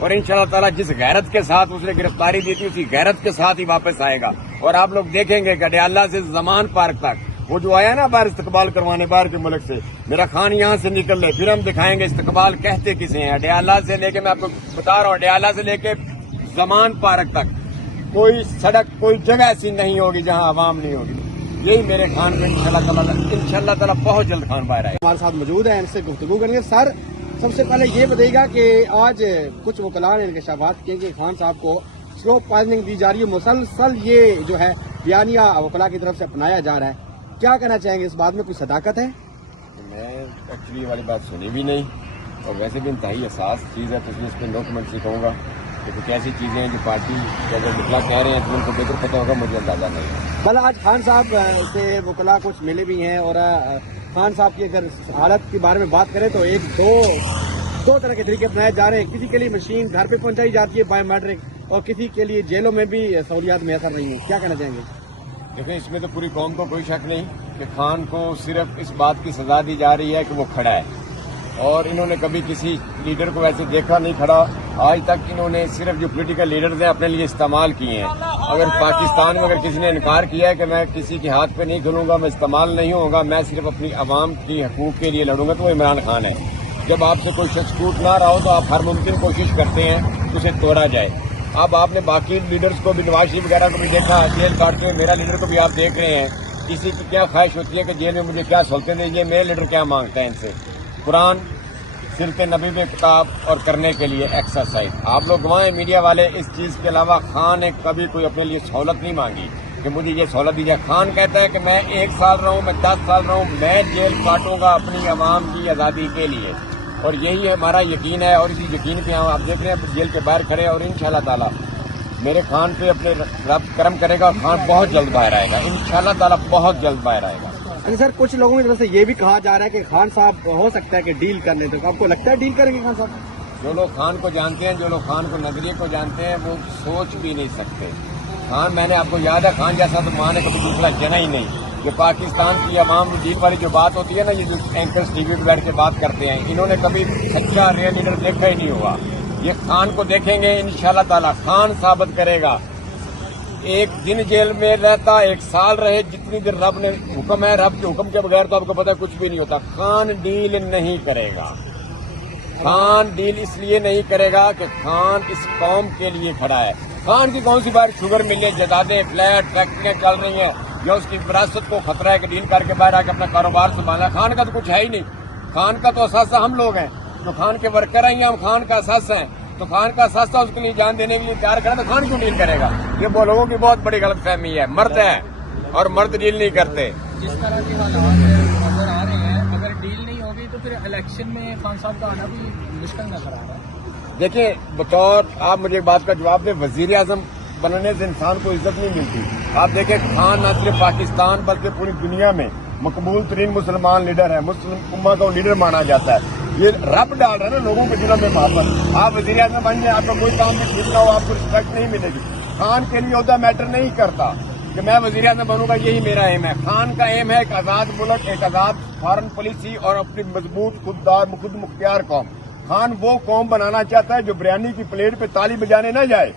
اور انشاءاللہ تعالیٰ جس غیرت کے ساتھ اس نے گرفتاری دی تھی اسی غیرت کے ساتھ ہی واپس آئے گا. اور آپ لوگ دیکھیں گے کہ اڈیالہ سے زمان پارک تک وہ جو آیا نا باہر استقبال کروانے باہر کے ملک سے، میرا خان یہاں سے نکل لے پھر ہم دکھائیں گے استقبال کہتے کسے ہیں. اڈیالہ سے لے کے میں آپ کو بتا رہا ہوں، اڈیالہ سے لے کے زمان پارک تک کوئی سڑک کوئی جگہ ایسی نہیں ہوگی جہاں عوام نہیں ہوگی. یہی میرے خان پہ انشاءاللہ تعالیٰ بہت جلد خان باہر آئے. ہمارے ساتھ موجود ہیں، ان سے گفتگو کریں گے. سر سب سے پہلے یہ بتائیے گا کہ آج کچھ وکلاء نے انکشافات کیے کہ خان صاحب کو سلو پوائزننگ دی جا رہی ہے، مسلسل یہ جو ہے بیانیہ وکلاء کی طرف سے اپنایا جا رہا ہے. کیا کہنا چاہیں گے اس بات میں کوئی صداقت ہے؟ میں ایکچولی والی بات سنی بھی نہیں اور ویسے بھی انتہائی حساس چیز ہے، تو اس لیے اس پہ نو کمنٹ سے کہوں گا کہ کچھ ایسی چیزیں ہیں جو پارٹی اگر وکلاء کہہ رہے ہیں تو ان کو بہتر پتہ ہوگا، مجھے اندازہ نہیں ہے. کل آج خان صاحب سے وکلاء کچھ ملے بھی ہیں اور خان صاحب کی اگر حالت کے بارے میں بات کریں تو دو طرح کے طریقے اپنائے جا رہے ہیں. کسی کے لیے مشین گھر پہ پہنچائی جاتی ہے بایو میٹرک، اور کسی کے لیے جیلوں میں بھی سہولیات میسر نہیں ہیں. کیا کہنا چاہیں گے؟ دیکھیں اس میں تو پوری قوم کو کوئی شک نہیں کہ خان کو صرف اس بات کی سزا دی جا رہی ہے کہ وہ کھڑا ہے، اور انہوں نے کبھی کسی لیڈر کو ویسے دیکھا نہیں کھڑا. آج تک انہوں نے صرف جو پولیٹیکل لیڈرز ہیں اپنے لیے استعمال کیے ہیں. اگر پاکستان میں اگر کسی نے انکار کیا ہے کہ میں کسی کے ہاتھ پہ نہیں کھلوں گا، میں استعمال نہیں ہوں گا، میں صرف اپنی عوام کی حقوق کے لیے لڑوں گا، تو وہ عمران خان ہے. جب آپ سے کوئی شخص ٹوٹ نہ رہا ہو تو آپ ہر ممکن کوشش کرتے ہیں کہ اسے توڑا جائے. اب آپ نے باقی لیڈرز کو بھی، نواز شریف وغیرہ کو بھی دیکھا جیل کاٹتے ہوئے، میرا لیڈر کو بھی آپ دیکھ رہے ہیں. کسی کی کیا خواہش ہوتی ہے کہ جیل میں مجھے کیا سہولتیں دیجیے، میرے لیڈر کیا مانگتا ہے ان سے؟ قرآن، سیرت نبی میں کتاب اور کرنے کے لیے ایکسرسائز. آپ لوگ گواہ ہیں میڈیا والے، اس چیز کے علاوہ خان نے کبھی کوئی اپنے لیے سہولت نہیں مانگی کہ مجھے یہ سہولت دی جائے. خان کہتا ہے کہ میں 1 سال رہوں، میں 10 سال رہوں، میں جیل کاٹوں گا اپنی عوام کی آزادی کے لیے. اور یہی ہمارا یقین ہے، اور اسی یقین پہ ہم آپ دیکھ رہے ہیں جیل کے باہر کھڑے ہیں. اور انشاءاللہ تعالیٰ میرے خان پہ اپنے رب کرم کرے گا اور خان بہت جلد باہر آئے گا، انشاءاللہ تعالیٰ بہت جلد باہر آئے گا. سر کچھ لوگوں کی طرف سے یہ بھی کہا جا رہا ہے کہ خان صاحب ہو سکتا ہے کہ ڈیل کر لیں، تو آپ کو لگتا ہے ڈیل کریں گے خان صاحب؟ جو لوگ خان کو جانتے ہیں، جو لوگ خان کو نظریے کو جانتے ہیں، وہ سوچ بھی نہیں سکتے. خان، میں نے آپ کو یاد ہے، خان جیسا تو ماں نے کبھی دوسرا جنا ہی نہیں. جو پاکستان کی عوام ڈیل والی جو بات ہوتی ہے نا، یہ جو اینکرز ٹی وی پہ بیٹھ کے بات کرتے ہیں، انہوں نے کبھی سچا ریئل لیڈر دیکھا ہی نہیں ہوا. یہ خان کو دیکھیں گے انشاءاللہ تعالیٰ. خان ثابت کرے گا، 1 دن جیل میں رہتا 1 سال رہے، جتنی دیر رب نے حکم ہے، رب کے حکم کے بغیر تو آپ کو پتا کچھ بھی نہیں ہوتا. خان ڈیل نہیں کرے گا. خان ڈیل اس لیے نہیں کرے گا کہ خان اس قوم کے لیے کھڑا ہے. خان کی کون سی بار شوگر ملیں، جدادیں، فلیٹ، فیکٹریاں چل رہی ہیں، یا اس کی وراثت کو خطرہ ہے کہ ڈیل کر کے باہر آ کے اپنا کاروبار سنبھالا؟ خان کا تو کچھ ہے ہی نہیں. خان کا تو اثاثہ ہم لوگ ہیں، جو خان کے ورکر ہیں، ہم خان کا اثاثہ ہیں. تو خان کا اثاثہ اس کے لیے جان دینے کے لیے تیار کرا، تو خان کیوں ڈیل کرے گا؟ یہ وہ لوگوں کی بہت بڑی غلط فہمی ہے. مرد ہے اور مرد ڈیل نہیں کرتے. جس طرح کے حالات نظر آ رہے ہیں، اگر ڈیل نہیں ہوگی تو پھر الیکشن میں خان صاحب کا آنا بھی مشکل نظر آ رہا ہے. دیکھیں، بطور آپ مجھے ایک بات کا جواب دیں، وزیر اعظم بننے سے انسان کو عزت نہیں ملتی. آپ دیکھیں خان نہ صرف پاکستان بلکہ پوری دنیا میں مقبول ترین مسلمان لیڈر ہے، مسلم امت کا لیڈر مانا جاتا ہے. یہ رب ڈال رہا ہے نا لوگوں کے دلوں میں محبت. آپ وزیر اعظم بن جائیں، آپ کا کوئی کام نہیں ٹھیک نہ ہو، آپ کو رسپیکٹ نہیں ملے گی. خان کے لیے عہدہ میٹر نہیں کرتا کہ میں وزیر اعظم بنوں گا، یہی میرا ایم ہے. خان کا ایم ہے ایک آزاد ملک، ایک آزاد فارن پالیسی اور اپنی مضبوط خود مختار قوم. خان وہ قوم بنانا چاہتا ہے جو بریانی کی پلیٹ پہ تالی بجانے نہ جائے.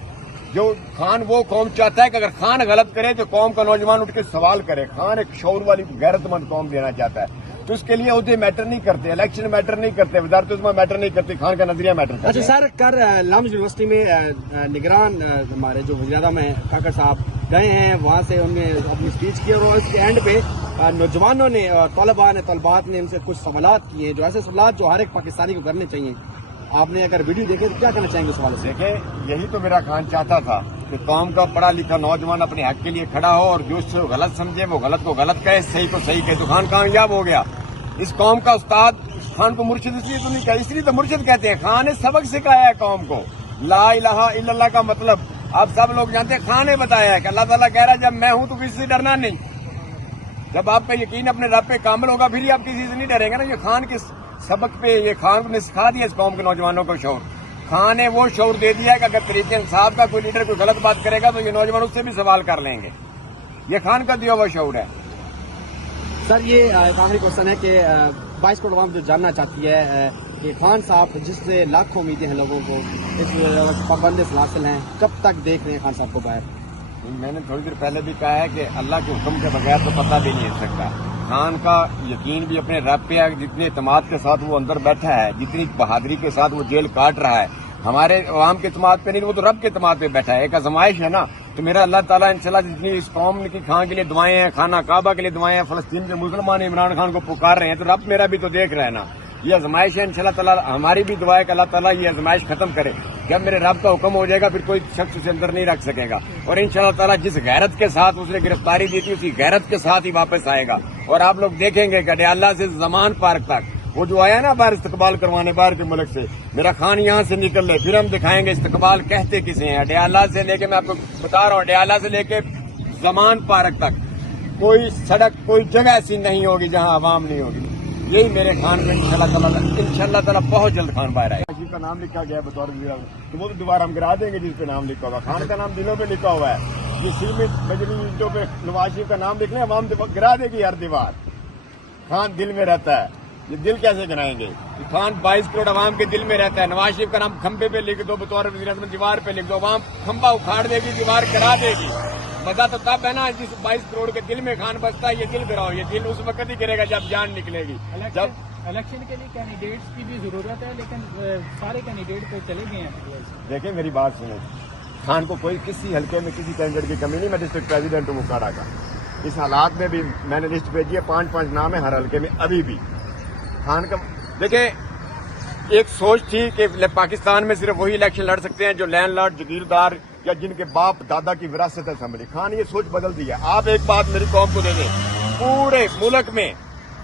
جو خان وہ قوم چاہتا ہے کہ اگر خان غلط کرے تو قوم کا نوجوان اٹھ کے سوال کرے. خان ایک شعور والی غیرت مند قوم دینا چاہتا ہے. تو اس کے لیے عہدے میٹر نہیں کرتے، الیکشن میٹر نہیں کرتے، وزارت عظمیٰ میٹر نہیں کرتی. خان کا نظریہ میٹر کرتا ہے. اچھا سر، کر لامز یونیورسٹی میں نگران ہمارے جو وزیر اعظم ہیں کاکڑ صاحب گئے ہیں، وہاں سے انہوں نے اپنی اسپیچ کی، اور اس کے اینڈ پہ نوجوانوں نے، طلبات نے ان سے کچھ سوالات کیے ہیں، جو ایسے سوالات جو ہر ایک پاکستانی کو کرنے چاہیے. آپ نے اگر ویڈیو دیکھے تو کیا کہنا چاہیں گے اس حوالے سے؟ دیکھیں، یہی تو میرا خان چاہتا تھا کہ قوم کا پڑھا لکھا نوجوان اپنے حق کے لیے کھڑا ہو، اور جو اس سے غلط سمجھے وہ غلط کو غلط کہے، صحیح کو صحیح کہے. تو خان کامیاب ہو گیا. اس قوم کا استاد خان کو مرشد اس لیے تو نہیں کہا، اس لیے تو مرشد کہتے ہیں. خان نے سبق سکھایا ہے قوم کو، لا الہ الا اللہ کا مطلب آپ سب لوگ جانتے ہیں. خان نے بتایا ہے کہ اللہ تعالیٰ کہہ رہا ہے جب میں ہوں تو کسی سے ڈرنا نہیں. جب آپ کا یقین اپنے رب پہ کامل ہوگا پھر ہی آپ کسی سے نہیں ڈریں گے نا. یہ خان کے سبق پہ، یہ خان نے سکھا دیا اس قوم کے نوجوانوں کو شعور. خان نے وہ شعور دے دیا کہ اگر طریقے انصاف کا کوئی لیڈر کوئی غلط بات کرے گا تو یہ نوجوان اس سے بھی سوال کر لیں گے. یہ خان کا دیا ہوا شعور ہے. سر یہ ایک آخری کوشچن ہے کہ 22 کروڑ عوام جو جاننا چاہتی ہے کہ خان صاحب جس سے لاکھوں امیدیں ہیں لوگوں کو اس پابند سلاسل ہیں، کب تک دیکھ رہے ہیں خان صاحب کو باہر؟ میں نے تھوڑی دیر پہلے بھی کہا ہے کہ اللہ کے حکم کے بغیر تو پتہ بھی نہیں ہل سکتا. خان کا یقین بھی اپنے رب پہ ہے، جتنے اعتماد کے ساتھ وہ اندر بیٹھا ہے، جتنی بہادری کے ساتھ وہ جیل کاٹ رہا ہے، ہمارے عوام کے اعتماد پہ نہیں، وہ تو رب کے اعتماد پہ بیٹھا ہے. ایک آزمائش ہے نا. تو میرا اللہ تعالیٰ انشاءاللہ جتنی اس قوم کی خان کے لیے دعائیں ہیں، خانہ کعبہ کے لیے دعائیں ہیں، فلسطین کے مسلمان عمران خان کو پکار رہے ہیں، تو رب میرا بھی تو دیکھ رہا ہے نا. یہ آزمائش ہے. انشاءاللہ تعالیٰ ہماری بھی دعا ہے کہ اللہ تعالیٰ یہ آزمائش ختم کرے. جب میرے رب کا حکم ہو جائے گا پھر کوئی شخص اسے اندر نہیں رکھ سکے گا. اور انشاءاللہ تعالیٰ جس غیرت کے ساتھ اس نے گرفتاری دی تھی اسی غیرت کے ساتھ ہی واپس آئے گا. اور آپ لوگ دیکھیں گے کہ ڈیاللہ سے زمان پارک تک وہ جو آیا نا باہر استقبال کروانے باہر کے ملک سے، میرا خان یہاں سے نکل لے پھر ہم دکھائیں گے استقبال کہتے کسے ہیں. ڈیاللہ سے لے کے میں آپ کو بتا رہا ہوں، ڈیاللہ سے لے کے زمان پارک تک کوئی سڑک کوئی جگہ ایسی نہیں ہوگی جہاں عوام نہیں ہوگی. یہی میرے خان کو انشاءاللہ تعالیٰ بہت جلد خان باہر آئے. کا نام لکھا گیا بطور تو وہ تو دوبارہ ہم گرا دیں گے جس پہ نام لکھا ہوا. خان کا نام دلوں پہ لکھا ہوا ہے. یہ سیمنٹ بجری اینٹوں پہ نواز شریف کا نام لکھ لیں، عوام گرا دے گی ہر دیوار. خان دل میں رہتا ہے. یہ دل کیسے گرائیں گے؟ خان 22 کروڑ عوام کے دل میں رہتا ہے. نواز شریف کا نام کھمبے پہ لکھ دو، بطور وزیر اعظم دیوار پہ لکھ دو، عوام کھمبا اکھاڑ دے گی، دیوار گرا دے گی. مزہ تو تب ہے نا جس 22 کروڑ کے دل میں خان بستا ہے. یہ دل گراؤ. یہ دل اس وقت ہی گرے گا جب جان نکلے گی. جب الیکشن کے لیے کینڈیڈیٹس کی بھی ضرورت ہے، لیکن سارے کینڈیڈیٹ تو چلے گئے ہیں. دیکھیں میری بات سنیں، خان کو کوئی کسی حلقے میں کسی کینڈیڈیٹ کی کمی نہیں. میں ڈسٹرکٹ پریزیڈنٹ ہوں مکاڑا کا. اس حالات میں بھی میں نے لسٹ بھیجی ہے، 5 نام ہے ہر حلقے میں. ابھی بھی خان کا دیکھیں ایک سوچ تھی کہ پاکستان میں صرف وہی الیکشن لڑ سکتے ہیں جو لینڈ لارڈ جگیردار یا جن کے باپ دادا کی وراثت ہے سنبھلی. خان یہ سوچ بدل دی ہے. آپ ایک بات میری قوم کو دے دیں، پورے ملک میں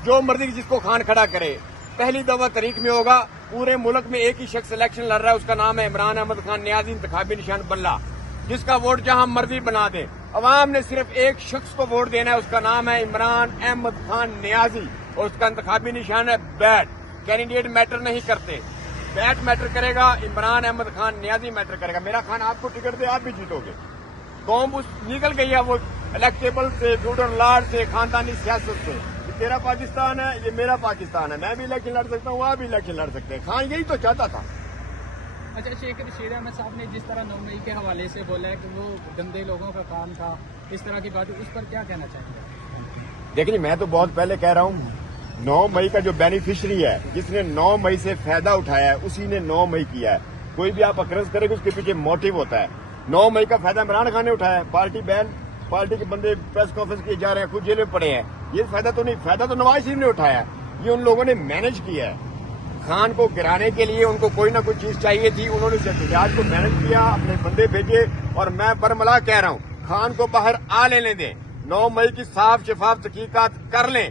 جو مرضی جس کو خان کھڑا کرے، پہلی دفعہ تاریخ میں ہوگا پورے ملک میں ایک ہی شخص الیکشن لڑ رہا ہے، اس کا نام ہے عمران احمد خان نیازی، انتخابی نشان بلہ. جس کا ووٹ جہاں مرضی بنا دے، عوام نے صرف ایک شخص کو ووٹ دینا ہے، اس کا نام ہے عمران احمد خان نیازی، اور اس کا انتخابی نشان ہے بیٹ. کینڈیڈیٹ میٹر نہیں کرتے، بیٹ میٹر کرے گا. عمران احمد خان نیازی میٹر کرے گا. میرا خان آپ کو ٹکٹ دے آپ بھی جیتو گے. قوم اس نکل گئی ہے وہ الیکٹیبل سے، فیوڈل لارڈ سے، خاندانی سیاست سے. یہ تیرا پاکستان ہے، یہ میرا پاکستان ہے. میں بھی الیکشن لڑ سکتا ہوں، آپ بھی الیکشن لڑ سکتے ہیں. خان یہی تو چاہتا تھا. اچھا، شیر احمد صاحب نے جس طرح 9 مئی کے حوالے سے بولا ہے کہ وہ گندے لوگوں کا کام تھا، اس طرح کی بات، اس پر کیا کہنا چاہیں گے؟ دیکھیں میں تو بہت پہلے کہہ رہا ہوں، 9 مئی کا جو بینیفیشری ہے، جس نے 9 مئی سے فائدہ اٹھایا ہے، اسی نے 9 مئی کیا ہے. کوئی بھی آپ اکرز کرے گا اس کے پیچھے موٹیو ہوتا ہے. 9 مئی کا فائدہ عمران خان نے اٹھایا ہے. پارٹی بین، پارٹی کے بندے پریس کانفرنس کیے جا رہے ہیں، خود جیل میں پڑے ہیں. یہ فائدہ تو نہیں، فائدہ تو نواز شریف نے اٹھایا ہے. یہ ان لوگوں نے مینج کیا ہے. خان کو گرانے کے لیے ان کو کوئی نہ کوئی چیز چاہیے تھی، انہوں نے احتجاج کو مینج کیا، اپنے بندے بھیجے. اور میں برملا کہہ رہا ہوں، خان کو باہر آ لینے دیں. 9 مئی کی صاف شفاف تحقیقات کر لیں.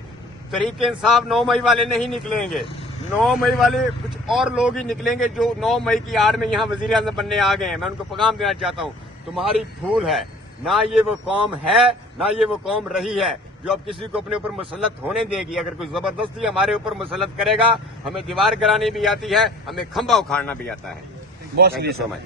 طریق انصاف 9 مئی والے نہیں نکلیں گے. 9 مئی والے کچھ اور لوگ ہی نکلیں گے جو 9 مئی کی آڑ میں یہاں وزیر اعظم بننے آ گئے ہیں. میں ان کو پیغام دینا چاہتا ہوں، تمہاری بھول ہے. نہ یہ وہ قوم ہے، نہ یہ وہ قوم رہی ہے جو اب کسی کو اپنے اوپر مسلط ہونے دے گی. اگر کوئی زبردستی ہمارے اوپر مسلط کرے گا، ہمیں دیوار گرانی بھی آتی ہے، ہمیں کھمبا اکھاڑنا بھی آتا ہے. بہت سی سمجھ